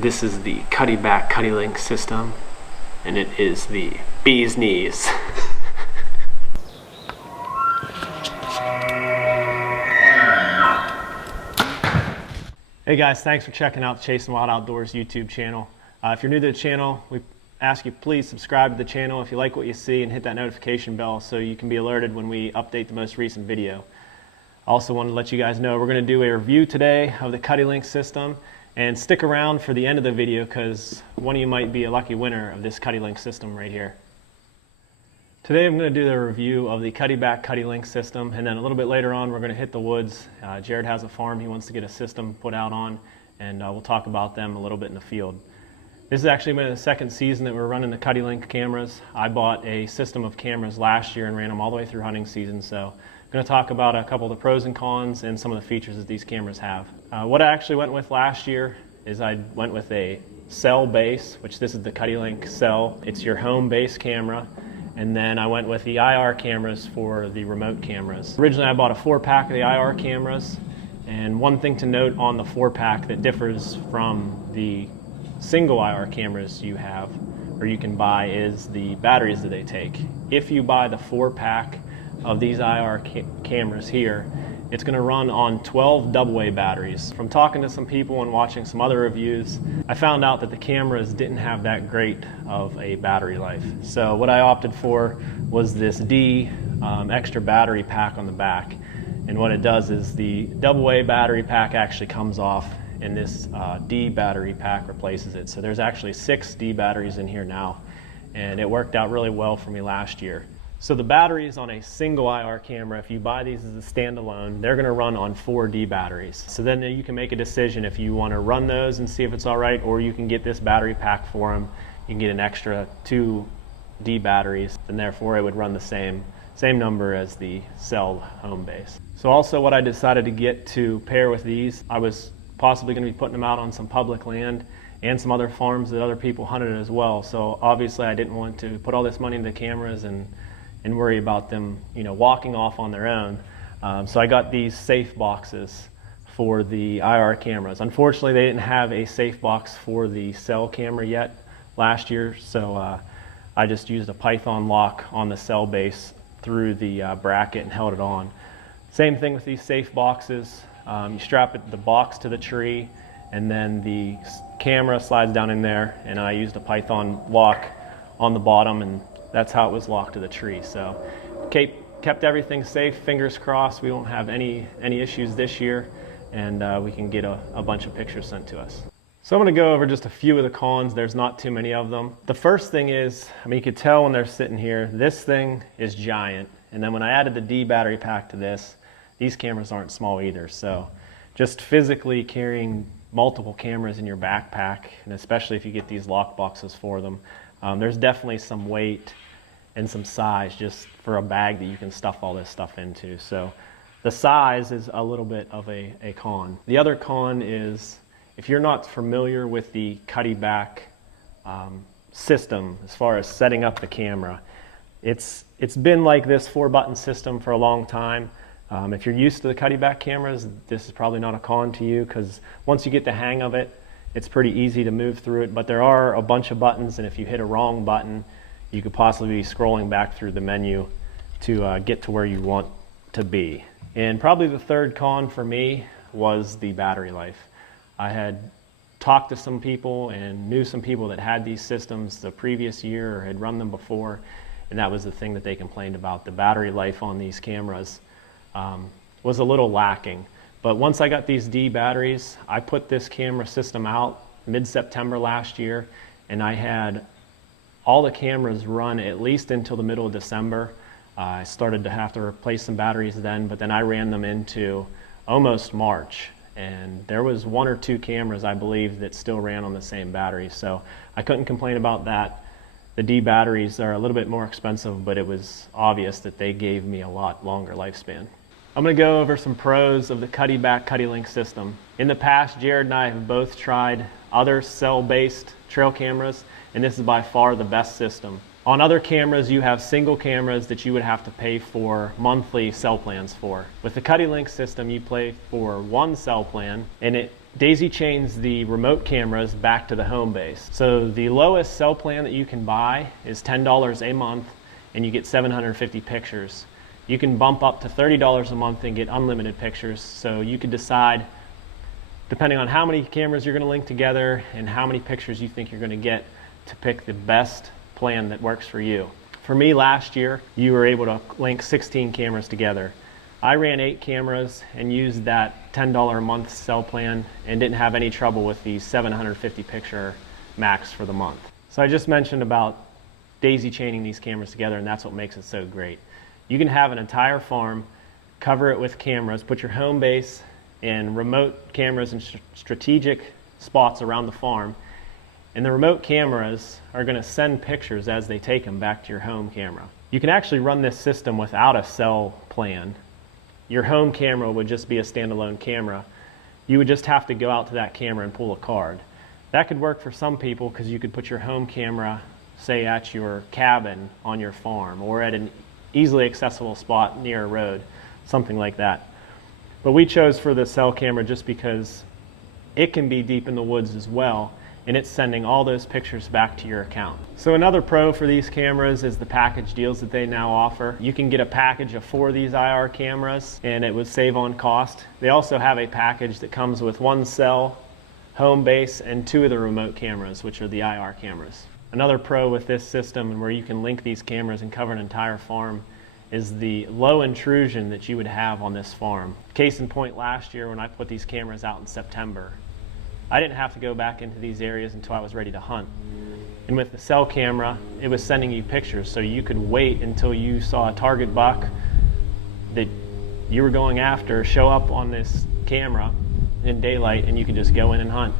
This is the Cuddeback CuddeLink system, and it is the bee's knees. Hey guys, thanks for checking out the Chasing Wild Outdoors YouTube channel. If you're new to the channel, we ask you please subscribe to the channel if you like what you see, and hit that notification bell so you can be alerted when we update the most recent video. I also want to let you guys know we're going to do a review today of the CuddeLink system, and stick around for the end of the video because one of you might be a lucky winner of this CuddeLink system right here. Today I'm going to do the review of the Cuddeback CuddeLink system, and then a little bit later on we're going to hit the woods. Jared has a farm he wants to get a system put out on, and we'll talk about them a little bit in the field. This is actually the second season that we're running the CuddeLink cameras. I bought a system of cameras last year and ran them all the way through hunting season, so I'm going to talk about a couple of the pros and cons and some of the features that these cameras have. What I actually went with last year is I went with a cell base, which this is the CuddeLink cell. It's your home base camera. And then I went with the IR cameras for the remote cameras. Originally I bought a 4-pack of the IR cameras, and one thing to note on the 4-pack that differs from the single IR cameras you have or you can buy is the batteries that they take. If you buy the 4-pack of these IR cameras here, it's going to run on 12 AA batteries. From talking to some people and watching some other reviews, I found out that the cameras didn't have that great of a battery life. So what I opted for was this D extra battery pack on the back. And what it does is the AA battery pack actually comes off, and this D battery pack replaces it. So there's actually 6 D batteries in here now, and it worked out really well for me last year. So the batteries on a single IR camera, if you buy these as a standalone, they're going to run on 4 D batteries. So then you can make a decision if you want to run those and see if it's all right, or you can get this battery pack for them. You can get an extra 2 D batteries, and therefore it would run the same number as the cell home base. So also what I decided to get to pair with these, I was possibly going to be putting them out on some public land and some other farms that other people hunted as well. So obviously I didn't want to put all this money into the cameras and worry about them, walking off on their own. So I got these safe boxes for the IR cameras. Unfortunately, they didn't have a safe box for the cell camera yet last year, so I just used a Python lock on the cell base through the bracket and held it on. Same thing with these safe boxes. You strap the box to the tree, and then the camera slides down in there, and I used a Python lock on the bottom, and that's how it was locked to the tree. So kept everything safe, fingers crossed we won't have any issues this year, and we can get a bunch of pictures sent to us. So I'm going to go over just a few of the cons. There's not too many of them. The first thing is, you could tell when they're sitting here, this thing is giant. And then when I added the D battery pack to this, these cameras aren't small either. So just physically carrying multiple cameras in your backpack, and especially if you get these lock boxes for them, there's definitely some weight and some size just for a bag that you can stuff all this stuff into. So the size is a little bit of a con. The other con is, if you're not familiar with the Cuddeback system as far as setting up the camera, it's been like this 4-button system for a long time. If you're used to the Cuddeback cameras, this is probably not a con to you, because once you get the hang of it, it's pretty easy to move through it. But there are a bunch of buttons, and if you hit a wrong button, you could possibly be scrolling back through the menu to get to where you want to be. And probably the third con for me was the battery life. I had talked to some people and knew some people that had these systems the previous year or had run them before, and that was the thing that they complained about. The battery life on these cameras was a little lacking. But once I got these D batteries, I put this camera system out mid-September last year, and I had all the cameras run at least until the middle of December. I started to have to replace some batteries then, but then I ran them into almost March. And there was 1 or 2 cameras, I believe, that still ran on the same battery. So I couldn't complain about that. The D batteries are a little bit more expensive, but it was obvious that they gave me a lot longer lifespan. I'm going to go over some pros of the Cuddeback CuddeLink system. In the past, Jared and I have both tried other cell-based trail cameras, and this is by far the best system. On other cameras, you have single cameras that you would have to pay for monthly cell plans for. With the CuddeLink system, you pay for one cell plan, and it daisy chains the remote cameras back to the home base. So the lowest cell plan that you can buy is $10 a month, and you get 750 pictures. You can bump up to $30 a month and get unlimited pictures. So you could decide, depending on how many cameras you're going to link together and how many pictures you think you're going to get, to pick the best plan that works for you. For me, last year, you were able to link 16 cameras together. I ran 8 cameras and used that $10 a month cell plan and didn't have any trouble with the 750 picture max for the month. So I just mentioned about daisy chaining these cameras together, and that's what makes it so great. You can have an entire farm, cover it with cameras, put your home base and remote cameras in strategic spots around the farm, and the remote cameras are going to send pictures as they take them back to your home camera. You can actually run this system without a cell plan. Your home camera would just be a standalone camera. You would just have to go out to that camera and pull a card. That could work for some people because you could put your home camera, say, at your cabin on your farm or at an easily accessible spot near a road, something like that. But we chose for the cell camera just because it can be deep in the woods as well, and it's sending all those pictures back to your account. So another pro for these cameras is the package deals that they now offer. You can get a package of 4 of these IR cameras and it would save on cost. They also have a package that comes with 1 cell, home base, and 2 of the remote cameras, which are the IR cameras. Another pro with this system and where you can link these cameras and cover an entire farm is the low intrusion that you would have on this farm. Case in point, last year when I put these cameras out in September, I didn't have to go back into these areas until I was ready to hunt. And with the cell camera, it was sending you pictures, so you could wait until you saw a target buck that you were going after show up on this camera in daylight, and you could just go in and hunt.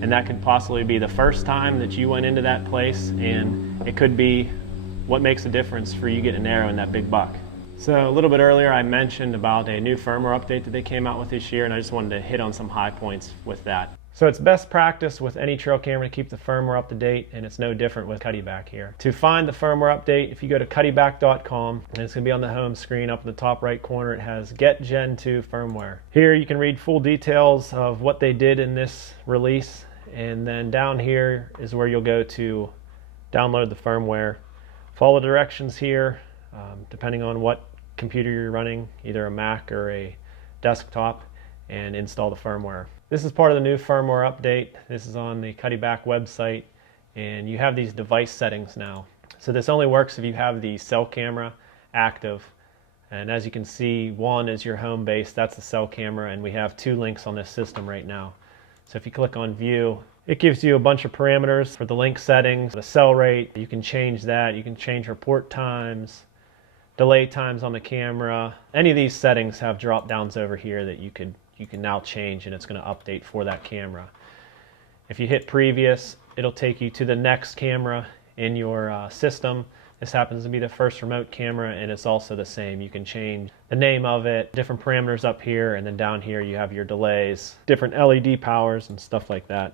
And that could possibly be the first time that you went into that place, and it could be what makes a difference for you getting an arrow in that big buck. So a little bit earlier I mentioned about a new firmware update that they came out with this year, and I just wanted to hit on some high points with that. So it's best practice with any trail camera to keep the firmware up to date, and it's no different with Cuddeback here. To find the firmware update, if you go to cuddeback.com, and it's going to be on the home screen up in the top right corner, it has Get Gen 2 firmware. Here you can read full details of what they did in this release, and then down here is where you'll go to download the firmware. Follow the directions here, depending on what computer you're running, either a Mac or a desktop, and install the firmware. This is part of the new firmware update. This is on the Cuddeback website, and you have these device settings now. So this only works if you have the cell camera active, and as you can see, 1 is your home base, that's the cell camera, and we have 2 links on this system right now. So if you click on view, it gives you a bunch of parameters for the link settings, the cell rate. You can change that. You can change report times, delay times on the camera. Any of these settings have drop downs over here that you can now change, and it's going to update for that camera. If you hit previous, it'll take you to the next camera in your system. This happens to be the first remote camera, and it's also the same. You can change the name of it, different parameters up here, and then down here you have your delays, different LED powers and stuff like that.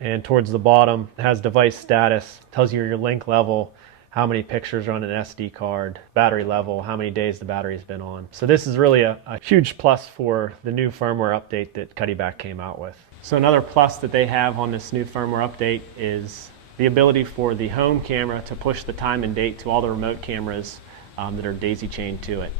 And towards the bottom, it has device status, tells you your link level, how many pictures are on an SD card, battery level, how many days the battery's been on. So this is really a huge plus for the new firmware update that Cuddeback came out with. So another plus that they have on this new firmware update is the ability for the home camera to push the time and date to all the remote cameras that are daisy chained to it.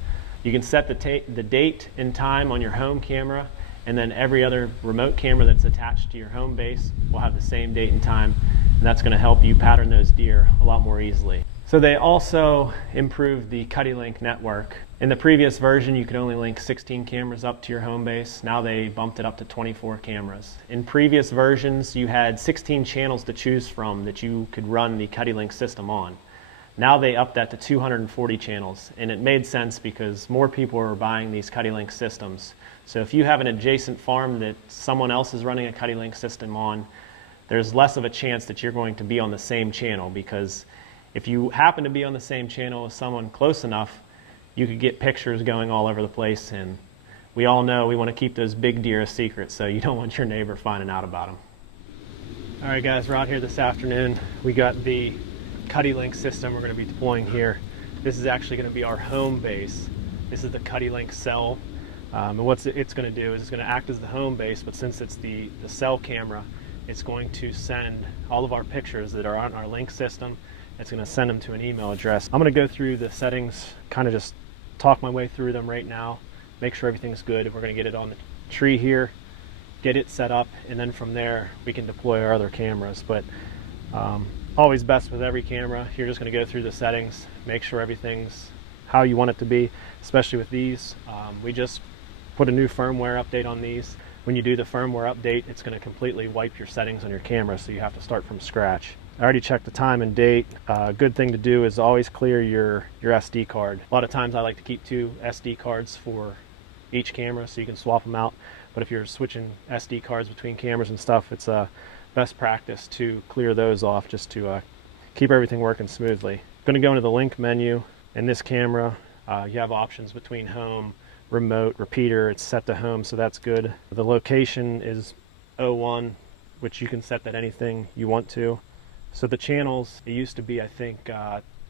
You can set the date and time on your home camera, and then every other remote camera that's attached to your home base will have the same date and time, and that's going to help you pattern those deer a lot more easily. So they also improved the CuddeLink network. In the previous version, you could only link 16 cameras up to your home base. Now they bumped it up to 24 cameras. In previous versions, you had 16 channels to choose from that you could run the CuddeLink system on. Now they upped that to 240 channels, and it made sense because more people are buying these CuddeLink systems. So if you have an adjacent farm that someone else is running a CuddeLink system on, there's less of a chance that you're going to be on the same channel, because if you happen to be on the same channel as someone close enough, you could get pictures going all over the place, and we all know we want to keep those big deer a secret, so you don't want your neighbor finding out about them. All right guys, we're out here this afternoon. We got the CuddeLink system we're going to be deploying here. This is actually going to be our home base. This is the CuddeLink cell. And what it's going to do is it's going to act as the home base, but since it's the cell camera, it's going to send all of our pictures that are on our link system. It's going to send them to an email address. I'm going to go through the settings, kind of just talk my way through them right now, make sure everything's good. We're going to get it on the tree here, get it set up, and then from there we can deploy our other cameras. But always best with every camera, you're just going to go through the settings, make sure everything's how you want it to be, especially with these. We just put a new firmware update on these. When you do the firmware update, it's going to completely wipe your settings on your camera, so you have to start from scratch. I already checked the time and date. A good thing to do is always clear your SD card. A lot of times I like to keep 2 SD cards for each camera so you can swap them out. But if you're switching SD cards between cameras and stuff, it's best practice to clear those off just to keep everything working smoothly. I'm going to go into the link menu. In this camera, you have options between home, remote, repeater. It's set to home, so that's good. The location is 01, which you can set that anything you want to. So the channels, it used to be, I think,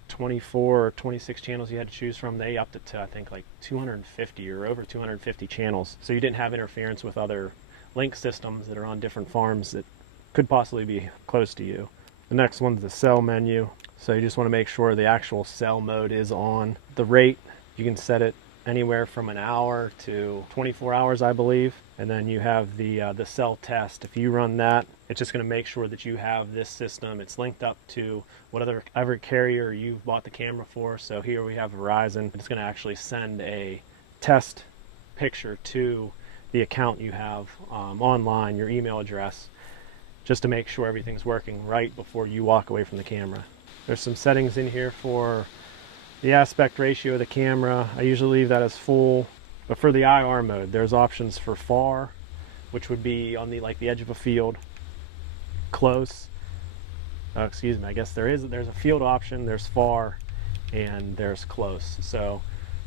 24 or 26 channels you had to choose from. They upped it to, I think, like 250 or over 250 channels. So you didn't have interference with other link systems that are on different farms that could possibly be close to you. The next one's the cell menu. So you just want to make sure the actual cell mode is on. The rate, you can set it anywhere from an hour to 24 hours, I believe. And then you have the cell test. If you run that, it's just going to make sure that you have this system. It's linked up to whatever carrier you've bought the camera for. So here we have Verizon. It's going to actually send a test picture to the account you have online, your email address, just to make sure everything's working right before you walk away from the camera. There's some settings in here for the aspect ratio of the camera. I usually leave that as full. But for the IR mode, there's options for far, which would be on the edge of a field, close. Excuse me, I guess there's a field option, there's far, and there's close. So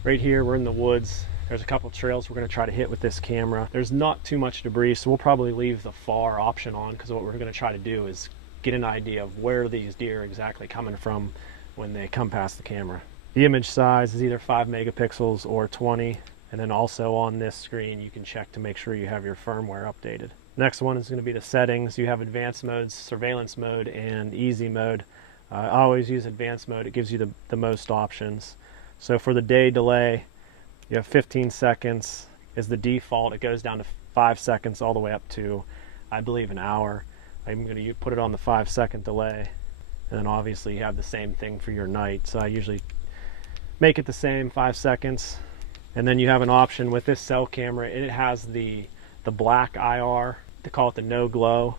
right here, we're in the woods. There's a couple trails we're going to try to hit with this camera. There's not too much debris, so we'll probably leave the far option on, because what we're going to try to do is get an idea of where these deer are exactly coming from when they come past the camera. The image size is either 5 megapixels or 20. And then also on this screen, you can check to make sure you have your firmware updated. Next one is going to be the settings. You have advanced modes, surveillance mode, and easy mode. I always use advanced mode. It gives you the most options. So for the day delay, you have 15 seconds is the default. It goes down to 5 seconds all the way up to, I believe, an hour. I'm going to put it on the 5-second delay. And then obviously you have the same thing for your night. So I usually make it the same, 5 seconds. And then you have an option with this cell camera. It has the black IR. They call it the no glow.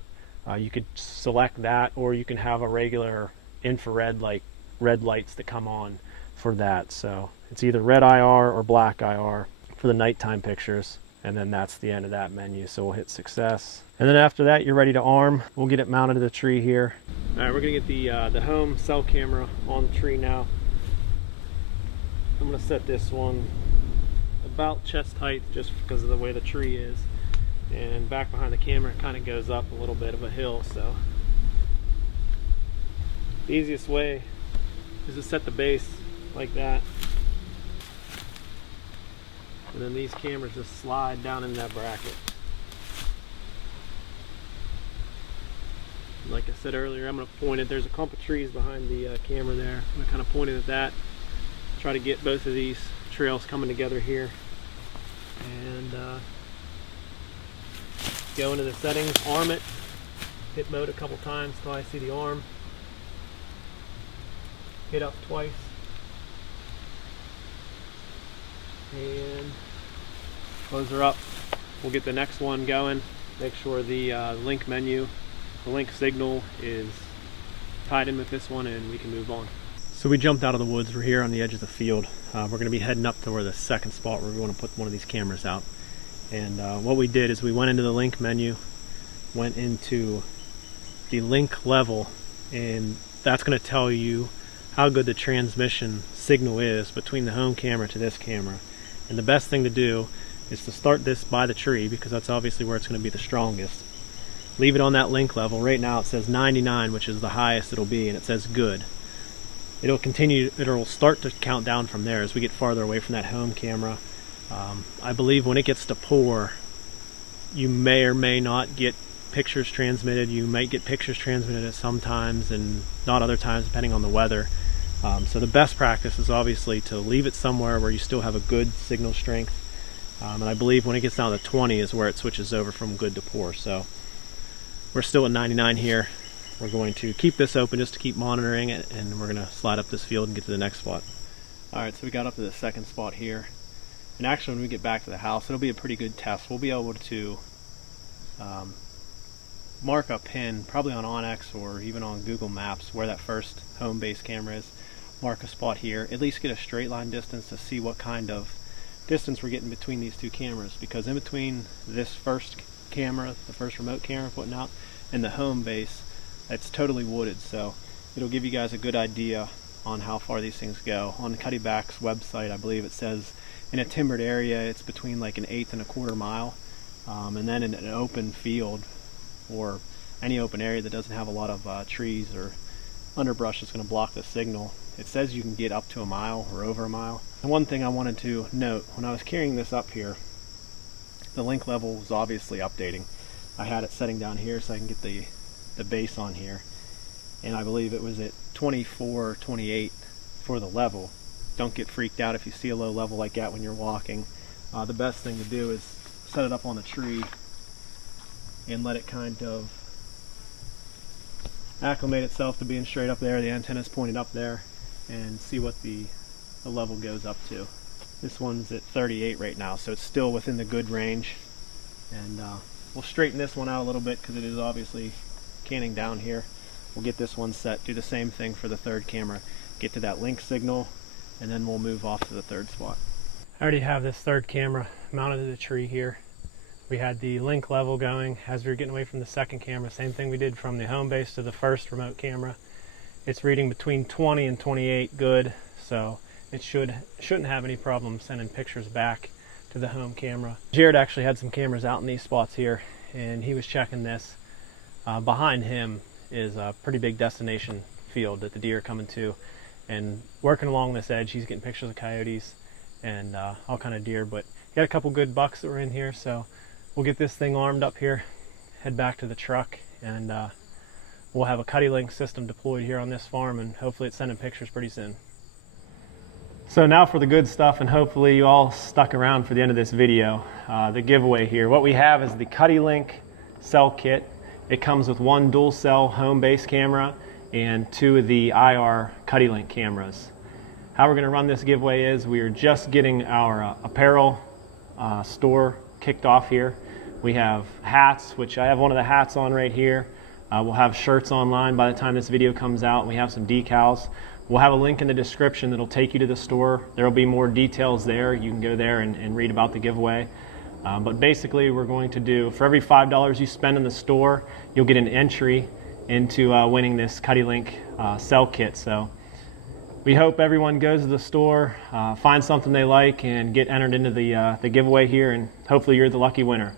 You could select that, or you can have a regular infrared, like red lights that come on for that. So it's either red IR or black IR for the nighttime pictures. And then that's the end of that menu. So we'll hit success. And then after that, you're ready to arm. We'll get it mounted to the tree here. All right, we're gonna get the home cell camera on the tree now. I'm gonna set this one about chest height just because of the way the tree is, and back behind the camera it kind of goes up a little bit of a hill. So the easiest way is to set the base like that, and then these cameras just slide down in that bracket. Like I said earlier, I'm going to point it. There's a clump of trees behind the camera there. I'm going to kind of point it at that, try to get both of these trails coming together here, and go into the settings, arm it, hit mode a couple times until I see the arm, hit up twice, and close her up. We'll get the next one going, make sure the link menu, the link signal is tied in with this one, and we can move on. So we jumped out of the woods. We're here on the edge of the field. We're going to be heading up to where the second spot where we want to put one of these cameras out. And what we did is we went into the link menu, went into the link level, and that's going to tell you how good the transmission signal is between the home camera to this camera. And the best thing to do is to start this by the tree, because that's obviously where it's going to be the strongest. Leave it on that link level. Right now it says 99, which is the highest it'll be, and it says good. It'll start to count down from there as we get farther away from that home camera. I believe when it gets to pour, you may or may not get pictures transmitted. You might get pictures transmitted at some times and not other times, depending on the weather. So the best practice is obviously to leave it somewhere where you still have a good signal strength. And I believe when it gets down to 20 is where it switches over from good to poor. So we're still at 99 here. We're going to keep this open just to keep monitoring it, and we're going to slide up this field and get to the next spot. Alright, so we got up to the second spot here. And actually when we get back to the house, it'll be a pretty good test. We'll be able to mark a pin, probably on Onyx or even on Google Maps, where that first home base camera is. Mark a spot here, at least get a straight line distance to see what kind of distance we're getting between these two cameras, because in between this first camera, the first remote camera putting out, and the home base, it's totally wooded, so it'll give you guys a good idea on how far these things go. On Cuddeback's website, I believe it says in a timbered area it's between like an 1/8 and a 1/4 mile, and then in an open field or any open area that doesn't have a lot of trees or underbrush that's going to block the signal, it says you can get up to a mile or over a mile. And one thing I wanted to note, when I was carrying this up here, the link level was obviously updating. I had it setting down here so I can get the base on here, and I believe it was at 24 28 for the level. Don't get freaked out if you see a low level like that when you're walking. The best thing to do is set it up on the tree and let it kind of acclimate itself to being straight up there. The antenna's pointed up there, and see what the level goes up to. This one's at 38 right now, so it's still within the good range. And we'll straighten this one out a little bit because it is obviously canting down here. We'll get this one set, do the same thing for the third camera, get to that link signal, and then we'll move off to the third spot. I already have this third camera mounted to the tree here. We had the link level going as we were getting away from the second camera. Same thing we did from the home base to the first remote camera. It's reading between 20 and 28 good, so it shouldn't have any problem sending pictures back to the home camera. Jared actually had some cameras out in these spots here, and he was checking this. Behind him is a pretty big destination field that the deer are coming to, and working along this edge he's getting pictures of coyotes and all kind of deer, but he got a couple good bucks that were in here. So we'll get this thing armed up here, head back to the truck, and we'll have a CuddeLink system deployed here on this farm, and hopefully it's sending pictures pretty soon. So now for the good stuff, and hopefully you all stuck around for the end of this video. The giveaway here. What we have is the CuddeLink cell kit. It comes with one dual cell home base camera and 2 of the IR CuddeLink cameras. How we're going to run this giveaway is we are just getting our apparel store kicked off here. We have hats, which I have one of the hats on right here. We'll have shirts online by the time this video comes out. We have some decals. We'll have a link in the description that'll take you to the store. There will be more details there. You can go there and read about the giveaway. But basically we're going to do, for every $5 you spend in the store, you'll get an entry into winning this CuddeLink cell kit. So we hope everyone goes to the store, finds something they like, and get entered into the giveaway here, and hopefully you're the lucky winner.